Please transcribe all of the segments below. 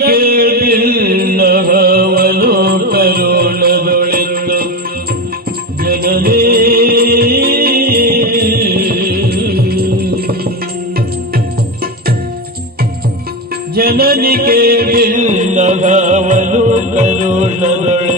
ಕೇಳಿಲ್ಲವನು ಕರುಣದೊಳೆಂದು ಜನನೇ ಜನನಿ ಕೇಳಿಲ್ಲವನು ಕರುಣದೊಳೆಂದು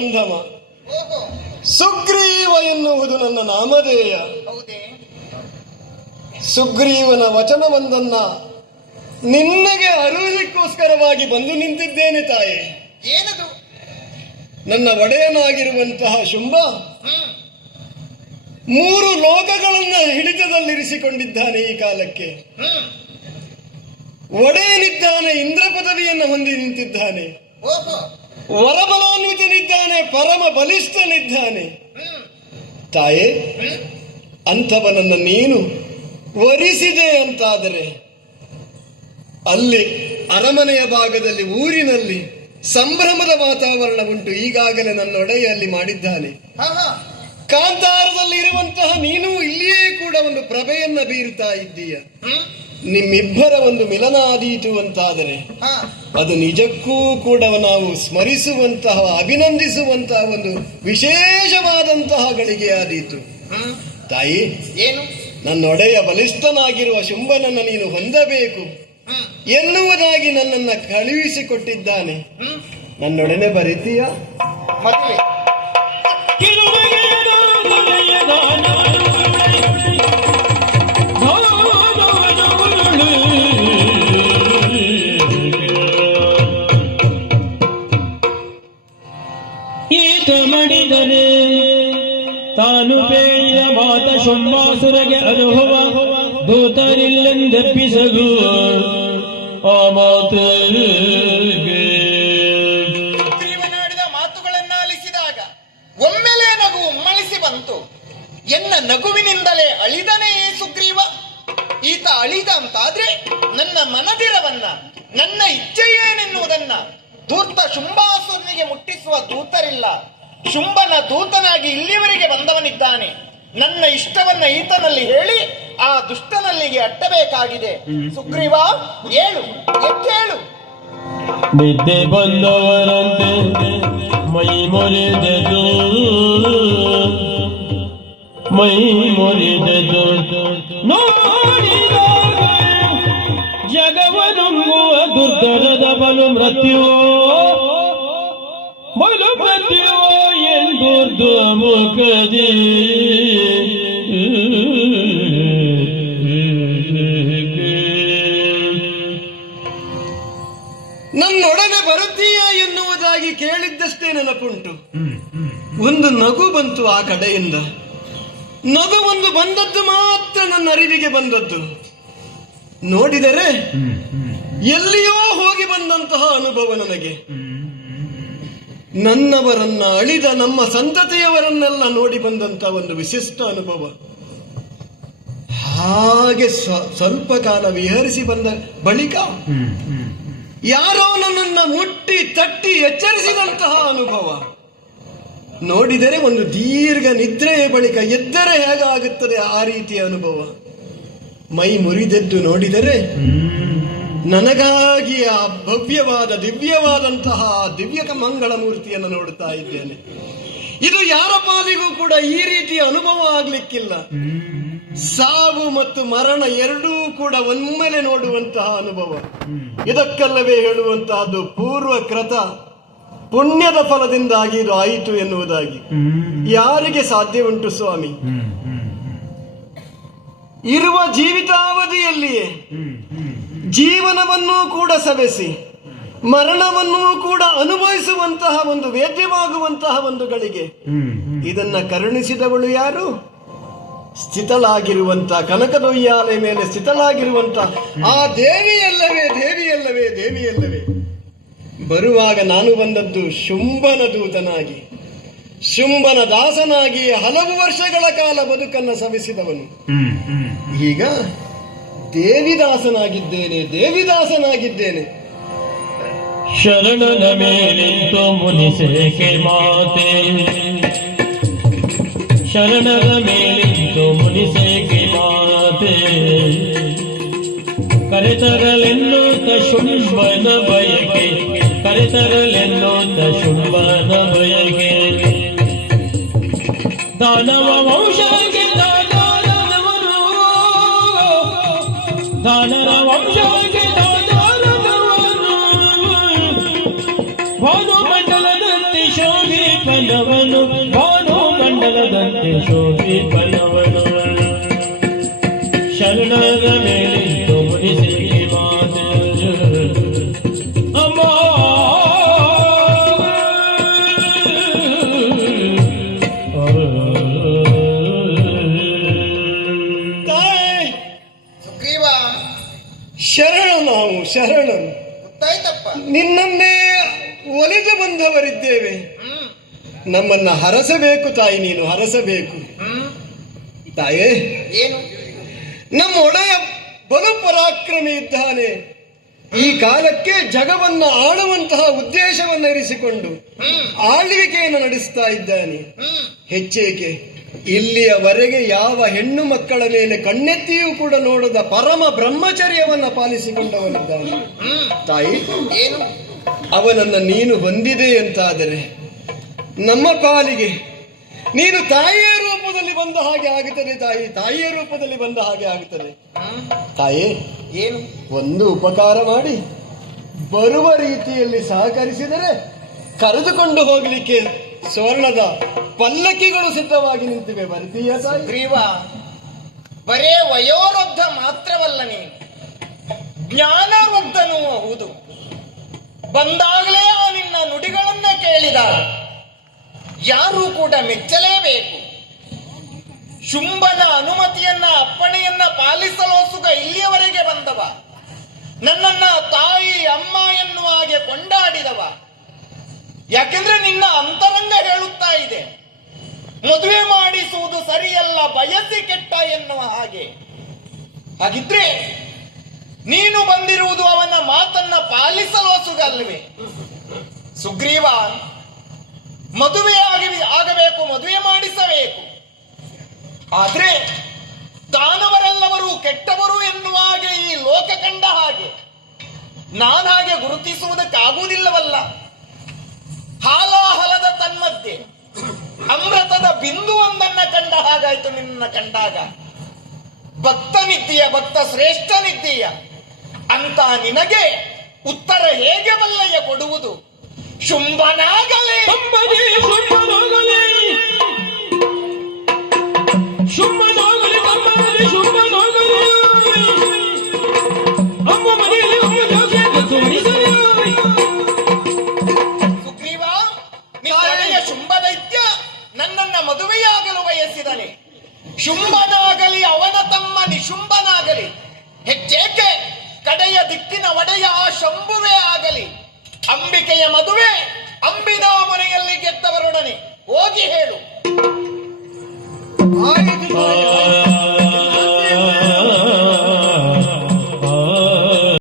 ಬಂದವ ಸುಗ್ರೀವ ಎನ್ನುವುದು ನನ್ನ ನಾಮಧೇಯ. ಸುಗ್ರೀವನ ವಚನವೊಂದನ್ನ ನಿನ್ನಗೆ ಅರುವುದಕ್ಕೋಸ್ಕರವಾಗಿ ಬಂದು ನಿಂತಿದ್ದೇನೆ ತಾಯಿ. ಏನದು? ನನ್ನ ಒಡೆಯನಾಗಿರುವಂತಹ ಶುಂಭ ಮೂರು ಲೋಕಗಳನ್ನ ಹಿಡಿತದಲ್ಲಿರಿಸಿಕೊಂಡಿದ್ದಾನೆ ಈ ಕಾಲಕ್ಕೆ. ಒಡೆಯನಿದ್ದಾನೆ ಇಂದ್ರ ಪದವಿಯನ್ನು ಹೊಂದಿ ನಿಂತಿದ್ದಾನೆ. ವರಬಲಾನ್ವಿತನಿದ್ದಾನೆ ಪರಮ ಬಲಿಷ್ಠನಿದ್ದಾನೆ. ತಾಯಿ ಅಂಥವನನ್ನು ನೀನು ವರಿಸಿದೆ ಅಂತಾದರೆ ಅಲ್ಲಿ ಅರಮನೆಯ ಭಾಗದಲ್ಲಿ ಊರಿನಲ್ಲಿ ಸಂಭ್ರಮದ ವಾತಾವರಣ ಉಂಟು. ಈಗಾಗಲೇ ನನ್ನ ಒಡೆಯಲ್ಲಿ ಮಾಡಿದ್ದಾನೆ. ಕಾಂತಾರದಲ್ಲಿ ಇರುವಂತಹ ನೀನು ಇಲ್ಲಿಯೇ ಕೂಡ ಒಂದು ಪ್ರಭೆಯನ್ನ ಬೀರ್ತಾ ಇದ್ದೀಯ. ನಿಮ್ಮಿಬ್ಬರ ಒಂದು ಮಿಲನ ಆದೀತು ಅಂತಾದರೆ ಹಾ. ಅದು ನಿಜಕ್ಕೂ ಕೂಡ ನಾವು ಸ್ಮರಿಸುವಂತಹ ಅಭಿನಂದಿಸುವಂತಹ ಒಂದು ವಿಶೇಷವಾದಂತಹ ಗಳಿಗೆ ಆದೀತು. ತಾಯಿ ಏನು? ನನ್ನೊಡೆಯ ಬಲಿಷ್ಠನಾಗಿರುವ ಶುಂಭನನ್ನು ನೀನು ಹೊಂದಬೇಕು ಎನ್ನುವುದಾಗಿ ನನ್ನನ್ನು ಕಳುಹಿಸಿಕೊಟ್ಟಿದ್ದಾನೆ. ನನ್ನೊಡನೆ ಬರೀತೀಯ? ಮದುವೆ. ಆ ಮಾತರಿಗೆ ಸುಗ್ರೀವನಾಡಿದ ಮಾತುಗಳನ್ನ ಆಲಿಸಿದಾಗ ಒಮ್ಮೆಲೆ ನಗು ಉಮ್ಮಳಿಸಿ ಬಂತು. ಎನ್ನ ನಗುವಿನಿಂದಲೇ ಅಳಿದನೇ ಸುಗ್ರೀವ ಈತ ಅಳಿದ ಅಂತಾದ್ರೆ ನನ್ನ ಮನದಿರವನ್ನ, ನನ್ನ ಇಚ್ಛೆ ಏನೆನ್ನುವುದನ್ನ ಧೂರ್ತ ಶುಂಭಾಸುರನಿಗೆ ಮುಟ್ಟಿಸುವ ದೂತರಿಲ್ಲ. ಶುಂಭನ ದೂತನಾಗಿ ಇಲ್ಲಿವರೆಗೆ ಬಂದವನಿದ್ದಾನೆ. ನನ್ನ ಇಷ್ಟವನ್ನ ಈತನಲ್ಲಿ ಹೇಳಿ ಆ ದುಷ್ಟನಲ್ಲಿಗೆ ಅಟ್ಟಬೇಕಾಗಿದೆ. ಸುಗ್ರೀವ ಏಳು ಎದ್ದೇಳು ನಿದ್ದೆ ಬಂದವರಂತೆ ಮೈ ಮುರಿದೆದು. ಮೈ ಮುರಿದೆದು. ನೋಡಿದಾಗ ಜಗವನುಂಗುವ ದುರ್ಧರದ ಬಲು ಮೃತ್ಯುವೋ. ಮುಖದಿ. ನನ್ನೊಡನೆ ಬರುತ್ತೀಯಾ ಎನ್ನುವುದಾಗಿ ಕೇಳಿದ್ದಷ್ಟೇ ನೆನಪುಂಟು. ಒಂದು ನಗು ಬಂತು ಆ ಕಡೆಯಿಂದ. ನಗು ಒಂದು ಬಂದದ್ದು ಮಾತ್ರ ನನ್ನ ಅರಿವಿಗೆ ಬಂದದ್ದು. ನೋಡಿದರೆ ಎಲ್ಲಿಯೋ ಹೋಗಿ ಬಂದಂತಹ ಅನುಭವ ನನಗೆ. ನನ್ನವರನ್ನ ಅಳಿದ ನಮ್ಮ ಸಂತತಿಯವರನ್ನೆಲ್ಲ ನೋಡಿ ಬಂದಂತ ಒಂದು ವಿಶಿಷ್ಟ ಅನುಭವ. ಹಾಗೆ ಸ್ವ- ಸ್ವಲ್ಪ ಕಾಲ ವಿಹರಿಸಿ ಬಂದ ಬಳಿಕ ಯಾರೋ ನನ್ನನ್ನ ಮುಟ್ಟಿ ತಟ್ಟಿ ಎಚ್ಚರಿಸಿದಂತಹ ಅನುಭವ. ನೋಡಿದರೆ ಒಂದು ದೀರ್ಘ ನಿದ್ರೆಯ ಬಳಿಕ ಎದ್ದರೆ ಹೇಗಾಗುತ್ತದೆ ಆ ರೀತಿಯ ಅನುಭವ. ಮೈ ಮುರಿದೆದ್ದು ನೋಡಿದರೆ ನನಗಾಗಿ ಆ ಭವ್ಯವಾದ, ದಿವ್ಯವಾದಂತಹ ದಿವ್ಯಕ ಮಂಗಳ ಮೂರ್ತಿಯನ್ನು ನೋಡುತ್ತಾ ಇದ್ದೇನೆ. ಇದು ಯಾರ ಪಾಲಿಗೂ ಕೂಡ ಈ ರೀತಿಯ ಅನುಭವ ಆಗ್ಲಿಕ್ಕಿಲ್ಲ. ಸಾವು ಮತ್ತು ಮರಣ ಎರಡೂ ಕೂಡ ಒಮ್ಮೆಲೆ ನೋಡುವಂತಹ ಅನುಭವ. ಇದಕ್ಕಲ್ಲವೇ ಹೇಳುವಂತಹದ್ದು ಪೂರ್ವ ಕೃತ ಪುಣ್ಯದ ಫಲದಿಂದಾಗಿ ಇದು ಆಯಿತು ಎನ್ನುವುದಾಗಿ. ಯಾರಿಗೆ ಸಾಧ್ಯ ಉಂಟು ಸ್ವಾಮಿ? ಇರುವ ಜೀವಿತಾವಧಿಯಲ್ಲಿಯೇ. ಜೀವನವನ್ನೂ ಕೂಡ ಸವೆಸಿ ಮರಣವನ್ನೂ ಕೂಡ ಅನುಭವಿಸುವಂತಹ ಒಂದು ವೇದ್ಯವಾಗುವಂತಹ ಒಂದು ಗಳಿಗೆ. ಇದನ್ನ ಕರುಣಿಸಿದವಳು ಯಾರು? ಸ್ಥಿತಲಾಗಿರುವಂತ ಕನಕದೊಯ್ಯಾಲೆ ಮೇಲೆ ಸ್ಥಿತಲಾಗಿರುವಂತ ಆ ದೇವಿಯಲ್ಲವೇ ದೇವಿಯಲ್ಲವೇ ದೇವಿಯಲ್ಲವೇ. ಬರುವಾಗ ನಾನು ಬಂದದ್ದು ಶುಂಭನ ದೂತನಾಗಿ. ಶುಂಭನ ದಾಸನಾಗಿ ಹಲವು ವರ್ಷಗಳ ಕಾಲ ಬದುಕನ್ನು ಸವಿಸಿದವನು. ಈಗ ದೇವಿದಾಸನಾಗಿದ್ದೇನೆ ದೇವಿದಾಸನಾಗಿದ್ದೇನೆ. ಶರಣನ ಮೇಲಿಂತು ಮುನಿಸೇಕೆ ಮಾತೆ. ಶರಣನ ಮೇಲಿಂತು ಮುನಿಸೇಕೆ ಮಾತೆ. ಕರೆತರಲೆನ್ನುತ್ತ ಶುಂಭನ ಬಯಕೆ ಕರೆತರಲೆನ್ನುತ್ತ ಶುಂಭನ ಬಯಕೆ. ದಾನವ ಭಾನು ಮಂಡಲದಂತೆ ಶೋಭಿ ಪಲ್ಲವನು ನಮ್ಮನ್ನ ಹರಸಬೇಕು ತಾಯಿ ನೀನು ಹರಸಬೇಕು. ತಾಯೇ ಏನು? ನಮ್ಮ ಒಡೆಯ ಬಲು ಪರಾಕ್ರಮಿ ಇದ್ದಾನೆ. ಈ ಕಾಲಕ್ಕೆ ಜಗವನ್ನ ಆಳುವಂತಹ ಉದ್ದೇಶವನ್ನ ಇರಿಸಿಕೊಂಡು ಆಳ್ವಿಕೆಯನ್ನು ನಡೆಸ್ತಾ ಇದ್ದಾನೆ. ಹೆಚ್ಚೇಕೆ ಇಲ್ಲಿಯವರೆಗೆ ಯಾವ ಹೆಣ್ಣು ಮಕ್ಕಳ ಮೇಲೆ ಕಣ್ಣೆತ್ತಿಯೂ ಕೂಡ ನೋಡದ ಪರಮ ಬ್ರಹ್ಮಚರ್ಯವನ್ನ ಪಾಲಿಸಿಕೊಂಡವನಿದ್ದಾನೆ. ತಾಯಿ ಅವನನ್ನ ನೀನು ಹೊಂದಿದೆ ಅಂತಾದರೆ ನಮ್ಮ ಪಾಲಿಗೆ ನೀನು ತಾಯಿಯ ರೂಪದಲ್ಲಿ ಬಂದ ಹಾಗೆ ಆಗುತ್ತದೆ ತಾಯಿ ತಾಯಿಯ ರೂಪದಲ್ಲಿ ಬಂದ ಹಾಗೆ ಆಗುತ್ತದೆ. ತಾಯಿ ಏನು? ಒಂದು ಉಪಕಾರ ಮಾಡಿ ಬರುವ ರೀತಿಯಲ್ಲಿ ಸಹಕರಿಸಿದರೆ ಕರೆದುಕೊಂಡು ಹೋಗಲಿಕ್ಕೆ ಸ್ವರ್ಣದ ಪಲ್ಲಕ್ಕಿಗಳು ಸಿದ್ಧವಾಗಿ ನಿಂತಿವೆ. ಬರ್ತೀಯ ತಾಯಿ? ಸುಗ್ರೀವ ಬರೇ ವಯೋವೃದ್ಧ ಮಾತ್ರವಲ್ಲ ನೀನು. ಜ್ಞಾನವೃದ್ಧನೂ ಹೌದು. ಬಂದಾಗಲೇ ಆ ನಿನ್ನ ನುಡಿಗಳನ್ನ ಕೇಳಿದ ಯಾರೂ ಕೂಡ ಮೆಚ್ಚಲೇಬೇಕು. ಶುಂಭನ ಅನುಮತಿಯನ್ನ, ಅಪ್ಪಣೆಯನ್ನ ಪಾಲಿಸಲು ಸುಗ ಇಲ್ಲಿಯವರೆಗೆ ಬಂದವ. ನನ್ನನ್ನ ತಾಯಿ, ಅಮ್ಮ ಎನ್ನುವ ಹಾಗೆ ಕೊಂಡಾಡಿದವ. ಯಾಕೆಂದ್ರೆ ನಿನ್ನ ಅಂತರಂಗ ಹೇಳುತ್ತಾ ಇದೆ. ಮದುವೆ ಮಾಡಿಸುವುದು ಸರಿಯಲ್ಲ, ಬಯಸಿ ಕೆಟ್ಟ ಎನ್ನುವ ಹಾಗೆ. ಹಾಗಿದ್ರೆ ನೀನು ಬಂದಿರುವುದು ಅವನ ಮಾತನ್ನ ಪಾಲಿಸಲು ಸುಗಲ್ವೇ ಸುಗ್ರೀವ ಮದುವೆ ಆಗಿ ಆಗಬೇಕು, ಮದುವೆ ಮಾಡಿಸಬೇಕು. ಆದ್ರೆ ದಾನವರೆಲ್ಲವರು ಕೆಟ್ಟವರು ಎನ್ನುವ ಹಾಗೆ ಈ ಲೋಕ ಕಂಡ ಹಾಗೆ ನಾನಾಗೆ ಗುರುತಿಸುವುದಕ್ಕಾಗುವುದಿಲ್ಲವಲ್ಲ. ಹಾಲಾಹಲದ ತನ್ಮಧ್ಯೆ ಅಮೃತದ ಬಿಂದುವೊಂದನ್ನ ಕಂಡ ಹಾಗಾಯ್ತು ನಿನ್ನ ಕಂಡಾಗ. ಭಕ್ತನಿದ್ದೀಯ ಭಕ್ತ ಶ್ರೇಷ್ಠನಿದ್ದೀಯ ಅಂತ ನಿನಗೆ ಉತ್ತರ ಹೇಗೆ ಬಲ್ಲಯ್ಯ ಕೊಡುವುದು? ಶುಂಭನಾಗಲೇ. ತಮ್ಮದೇ ಶುಂಭನಾಗಲಿ. ಶುಂಭನಾಗಲಿ ತಮ್ಮದೇ ಶುಂಭನಾಗಲಿ. ಅಮ್ಮ ಮನೆಯಲ್ಲಿ ಅಮ್ಮ ಜಾತಿಯನ್ನು ತೋರಿಸಲಿ. ಸುಗ್ರೀವ ಶುಂಭದೈತ್ಯ ಶುಂಭ ದೈತ್ಯ ನನ್ನನ್ನ ಮದುವೆಯಾಗಲು ಬಯಸಿದನೆ. ಶುಂಭನಾಗಲಿ ಅವನ ತಮ್ಮ ನಿಶುಂಭನಾಗಲಿ. ಹೆಚ್ಚೇಕೆ ಕಡೆಯ ದಿಕ್ಕಿನ ಒಡೆಯ ಆ ಶಂಭುವೇ ಆಗಲಿ. ಅಂಬಿಕೆಯ ಮದುವೆ ಅಂಬಿದ ಮನೆಯಲ್ಲಿ ಗೆದ್ದವರೊಡನೆ. ಹೋಗಿ ಹೇಳು.